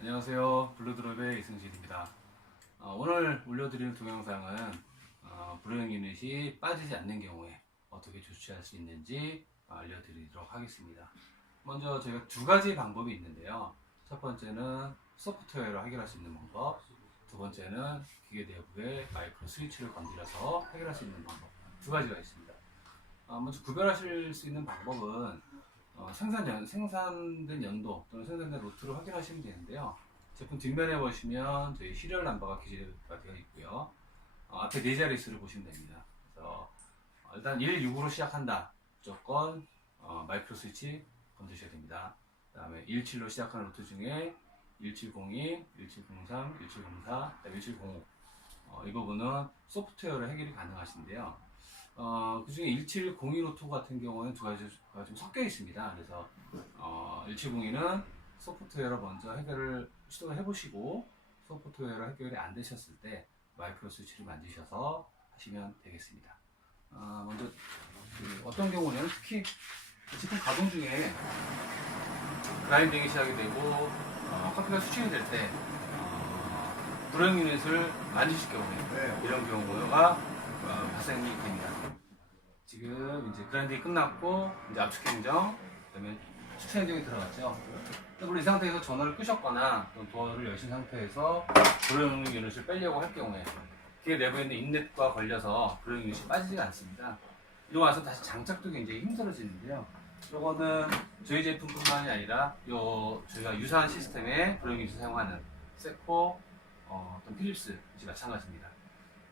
안녕하세요. 블루드롭의 이승진입니다. 어, 오늘 올려드릴 동영상은 어, 브로잉 유닛이 빠지지 않는 경우에 어떻게 조치할 수 있는지 알려드리도록 하겠습니다. 먼저 제가 두 가지 방법이 있는데요. 첫 번째는 소프트웨어로 해결할 수 있는 방법, 두 번째는 기계 내부의 마이크로 스위치를 건드려서 해결할 수 있는 방법 두 가지가 있습니다. 어, 먼저 구별하실 수 있는 방법은 어, 생산 연, 생산된 연도 또는 생산된 로트를 확인하시면 되는데요. 제품 뒷면에 보시면 저희 시리얼 넘버가 기재가 되어 있고요. 어, 앞에 네 자릿수를 보시면 됩니다. 그래서 어, 일단 1, 6으로 시작한다. 무조건 어, 마이크로 스위치 건드셔야 됩니다. 그 다음에 17로 시작하는 로트 중에 1702, 1703, 1704, 1705 어, 이 부분은 소프트웨어로 해결이 가능하신데요. 어, 그 중에 1702 로트 같은 경우는 두 가지가 좀 섞여 있습니다. 그래서 어, 1702는 소프트웨어로 먼저 해결을 시도를 해보시고 소프트웨어로 해결이 안 되셨을 때 마이크로 스위치를 만드셔서 하시면 되겠습니다. 어, 먼저 그 어떤 경우는 특히 제품 가동 중에 그라인딩이 시작이 되고 어, 커피가 수치가 될때 어, 불행 유닛을 만지실 경우에 이런 경우가 어, 발생이 됩니다. 지금 이제 그라인딩이 끝났고 이제 압축 행정, 그다음에 수치 행정이 들어갔죠. 물론 이 상태에서 전원을 끄셨거나 또 도어를 여신 상태에서 불용 유닛을 빼려고 할 경우에 기계 내부에 있는 인넷과 걸려서 불용 유닛이 빠지지가 않습니다. 이러고 나서 다시 장착도 굉장히 힘들어지는데요. 이거는 저희 제품뿐만이 아니라 요 저희가 유사한 시스템에 불용 유닛을 사용하는 세코, 어, 떤 필립스 역시 마찬가지입니다.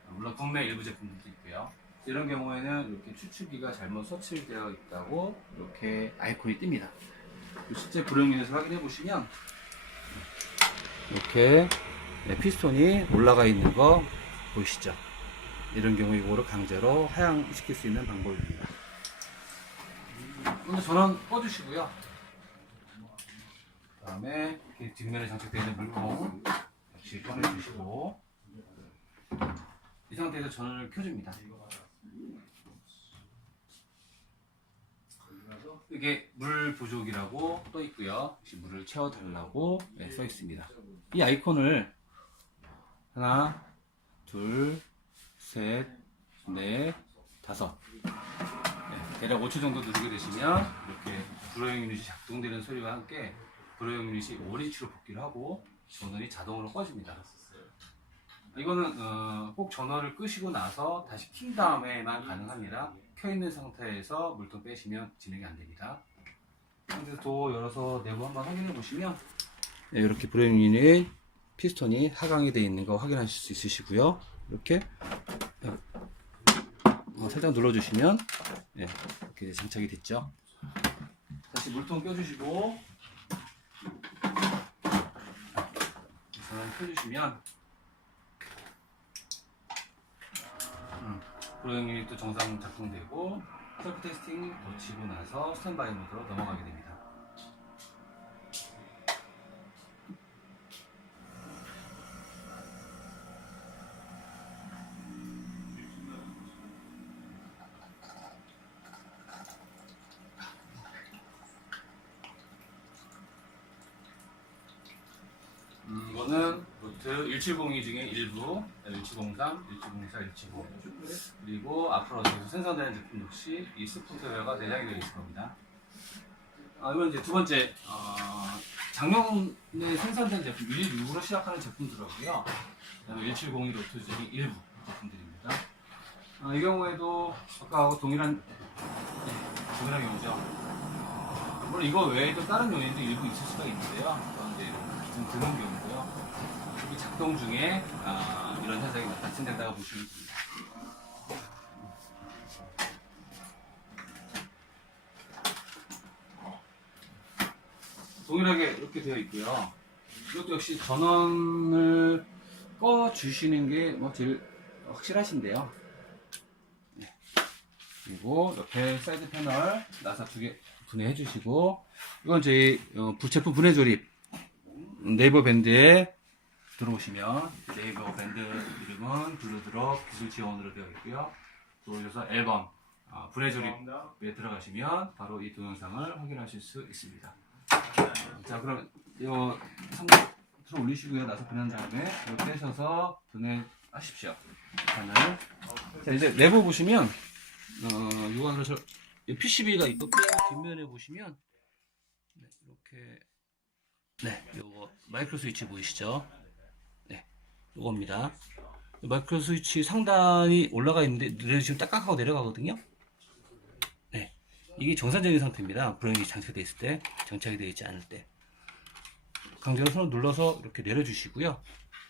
어, 물론 국내 일부 제품들도 있고요. 이런 경우에는 이렇게 추출기가 잘못 서치되어 있다고 이렇게 아이콘이 뜹니다. 실제 불용 유닛을 확인해 보시면 이렇게 네, 피스톤이 올라가 있는 거 보이시죠? 이런 경우 이거를 강제로 하향시킬 수 있는 방법입니다. 먼저 전원 꺼주시고요. 그 다음에 뒷면에 장착되어 있는 물통 역시 꺼내주시고 이 상태에서 전원을 켜줍니다. 이게 물 부족이라고 떠 있고요. 물을 채워달라고 네, 써 있습니다. 이 아이콘을 하나, 둘, 셋, 넷, 다섯. 네, 대략 5초 정도 누르게 되시면 이렇게 불호용 유닛이 작동되는 소리와 함께 불호용 유닛이 원위치로 복귀를 하고 전원이 자동으로 꺼집니다. 이거는 어, 꼭 전원을 끄시고 나서 다시 킨 다음에만 가능합니다. 켜 있는 상태에서 물통 빼시면 진행이 안 됩니다. 근데 도 열어서 내부 한번 확인해 보시면 네, 이렇게 브레인 유닛 피스톤이 하강이 되어 있는 거 확인하실 수 있으시고요. 이렇게 어, 살짝 눌러주시면 네, 이렇게 장착이 됐죠. 다시 물통 껴주시고 전원 켜주시면 로잉 유닛도 정상 작동되고 셀프 테스팅 거치고 나서 스탠바이 모드로 넘어가게 됩니다. 음, 이거는 1702 중에 일부 1703, 1704, 1705 그리고 앞으로 계속 생산되는 제품 역시 이 소프트웨어가 내장이 되어 있을 겁니다. 아, 이건 이제 두 번째 어, 작년에 생산된 제품 16으로 시작하는 제품들하고요. 그다음에 1702 로트 중에 일부 제품들입니다. 아, 이 경우에도 아까하고 동일한 네, 동일한 경우죠. 물론 이거 외에도 다른 요인도 일부 있을 수가 있는데요. 이제 좀 드문. 이 작동 중에 아, 이런 현상이 발생된다고 보시면 됩니다. 동일하게 이렇게 되어 있고요. 이것도 역시 전원을 꺼 주시는 게 뭐 제일 확실하신데요. 네. 그리고 옆에 사이드 패널 나사 두 개 분해해 주시고 이건 저희 어, 부채품 분해 조립 네이버 밴드에 들어오시면 네이버 밴드 이름은 블루드롭 기술 지원으로 되어 있고요. 들어오셔서 앨범 어, 분해 조립에 들어가시면 바로 이 동영상을 확인하실 수 있습니다. 자 그럼 이 들어 올리시고요. 나서 보낸 다음에 이거 빼셔서 보내하십시오. 판을. 자, 이제 내부 보시면, 어, 요 안으로 저, PCB가 있고, 뒷면에 보시면, 네, 이렇게, 네, 요거, 마이크로 스위치 보이시죠? 네, 요겁니다. 마이크로 스위치 상단이 올라가 있는데, 지금 딱딱하고 내려가거든요? 네, 이게 정상적인 상태입니다. 브레인이 장착되어 있을 때, 장착이 되어 있지 않을 때. 강제로 손을 눌러서 이렇게 내려주시고요.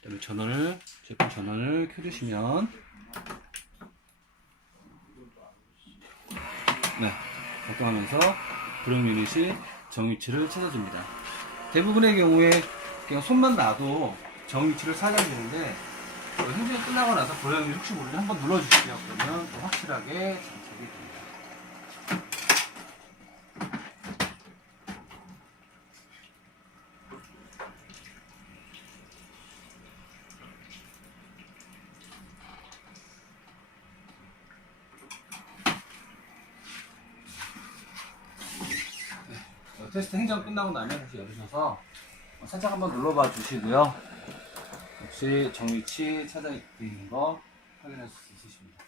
그다음에 전원을 제품 전원을 켜주시면 네 작동하면서 브레이크 유닛이 정위치를 찾아줍니다. 대부분의 경우에 그냥 손만 놔도 정위치를 찾아주는데 어, 행진이 끝나고 나서 유닛 혹시 모르니 한번 눌러주시죠. 그러면 더 확실하게 장착이 됩니다. 어, 테스트 행정 끝나고 나면 다시 열으셔서 어, 살짝 한번 눌러봐 주시고요. 혹시 정위치 찾아 있는 거 확인할 수 있으십니다.